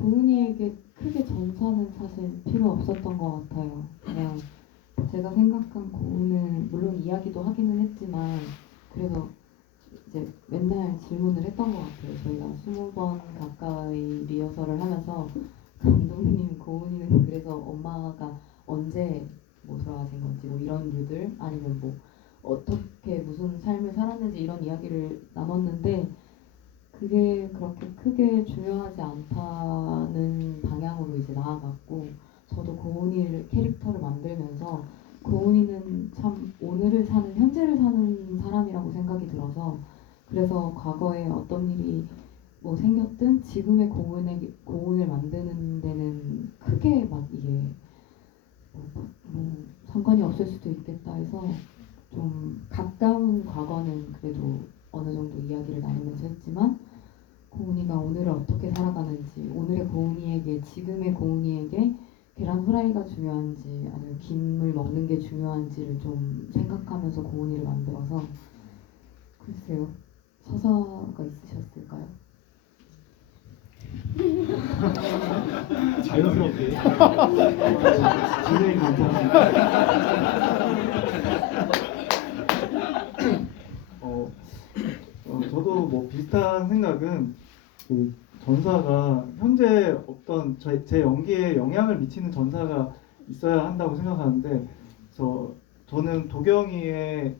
고은이에게 크게 전사는 사실 필요 없었던 것 같아요. 그냥 제가 생각한 고은은 물론 이야기도 하기는 했지만 그래서 이제 맨날 질문을 했던 것 같아요. 저희가 20번 가까이 리허설을 하면서 감독님 고은이는 그래서 엄마가 언제 뭐 돌아가신 건지 뭐 이런 류들 아니면 뭐 어떻게 무슨 삶을 살았는지 이런 이야기를 나눴는데 그게 그렇게 크게 중요하지 않다는 방향으로 이제 나아갔고 저도 고은이 캐릭터를 만들면서 고은이는 참 오늘을 사는 현재를 사는 사람이라고 생각이 들어서 그래서 과거에 어떤 일이 뭐 생겼든 지금의 고은을 만드는 데는 크게 막 이게 뭐 상관이 없을 수도 있겠다 해서 좀 가까운 과거는 그래도 어느 정도 이야기를 나누면서 했지만 고은이가 오늘을 어떻게 살아가는지 오늘의 고은이에게 지금의 고은이에게 계란 후라이가 중요한지 아니면 김을 먹는 게 중요한지를 좀 생각하면서 고은이를 만들어서 글쎄요 서사가 있으셨을까요? 자연스럽게 진행 감사합니다. 저도 뭐 비슷한 생각은 그 전사가 현재 어떤 제 연기에 영향을 미치는 전사가 있어야 한다고 생각하는데 저는 도경이의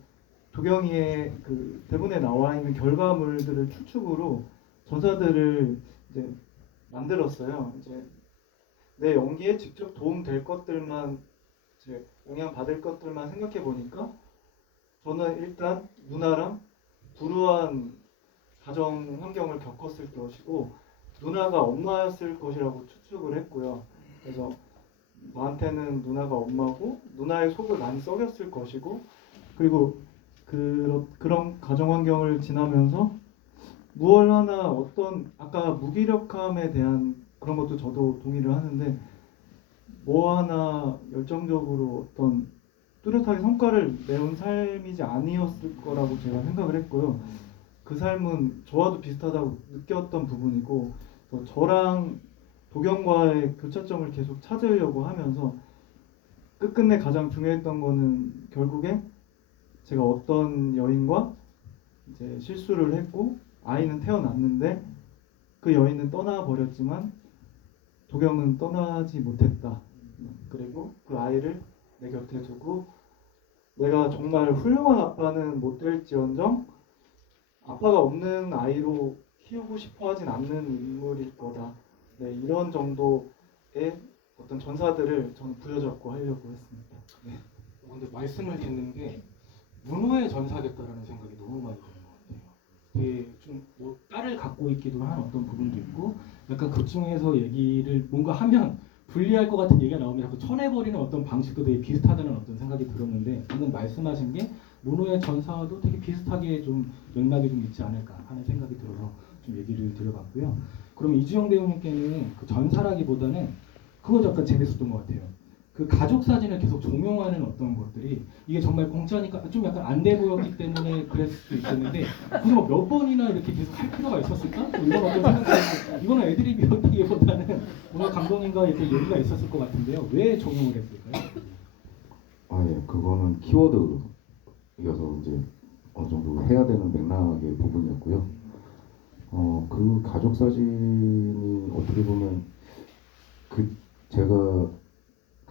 그 대본에 나와 있는 결과물들을 추측으로 전사들을 이제 만들었어요. 이제 내 연기에 직접 도움될 것들만 이제 영향 받을 것들만 생각해 보니까 저는 일단 누나랑 불우한 가정 환경을 겪었을 것이고 누나가 엄마였을 것이라고 추측을 했고요. 그래서 나한테는 누나가 엄마고 누나의 속을 많이 썩였을 것이고 그리고 그런 가정 환경을 지나면서 무얼 하나 어떤 아까 무기력함에 대한 그런 것도 저도 동의를 하는데 뭐 하나 열정적으로 어떤 뚜렷하게 성과를 내온 삶이지 아니었을 거라고 제가 생각을 했고요. 그 삶은 저와도 비슷하다고 느꼈던 부분이고 저랑 도경과의 교차점을 계속 찾으려고 하면서 끝끝내 가장 중요했던 거는 결국에 제가 어떤 여인과 이제 실수를 했고 아이는 태어났는데 그 여인은 떠나버렸지만 도경은 떠나지 못했다. 그리고 그 아이를 내 곁에 두고 내가 정말 훌륭한 아빠는 못 될지언정 아빠가 없는 아이로 키우고 싶어 하진 않는 인물일 거다. 네, 이런 정도의 어떤 전사들을 저는 부여잡고 하려고 했습니다. 네. 근데 말씀을 듣는 게 문호의 전사겠다라는 생각이 너무 많이 드는 것 같아요. 되게 좀뭐 딸을 갖고 있기도 한 어떤 부분도 있고 약간 그 중에서 얘기를 뭔가 하면 불리할 것 같은 얘기가 나오면 자꾸 쳐내버리는 어떤 방식도 되게 비슷하다는 어떤 생각이 들었는데 방금 말씀하신 게 문호의 전사와도 되게 비슷하게 좀 맥락이 좀 있지 않을까 하는 생각이 들어서 좀 얘기를 드려봤고요. 그럼 이주영 배우님께는 그 전사라기보다는 그거 약간 재밌었던 것 같아요. 그 가족 사진을 계속 종용하는 어떤 것들이 이게 정말 공짜니까 좀 약간 안 돼 보였기 때문에 그랬을 수도 있겠는데 그래서 몇 번이나 이렇게 계속 할 필요가 있었을까? 뭐 이런 어떤 생각이 이거는 애드립이었다기보다는 오늘 감독님과 이렇게 얘기가 있었을 것 같은데요. 왜 종용을 했을까요? 예, 그거는 키워드여서 이제 어느 정도 해야 되는 맥락의 부분이었고요. 그 가족 사진이 어떻게 보면 제가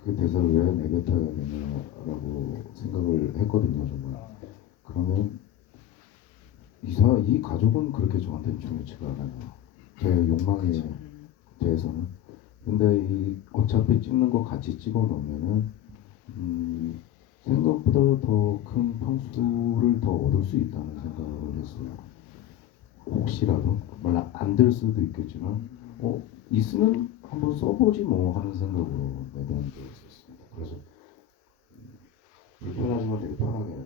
그 대사를 왜 내 곁에 해야 되냐라고 생각을 했거든요, 정말. 그러면 이 가족은 그렇게 저한테는 중요치가 않아요. 제 욕망에 대해서는. 근데 어차피 찍는 거 같이 찍어 놓으면은 생각보다 더 큰 평수를 더 얻을 수 있다는 생각을 했어요. 혹시라도 물론 안 될 수도 있겠지만 있으면 한번 써보지 뭐 하는 생각으로 내보낸 게 있었습니다. 그래서 불편하지만 되게 편하게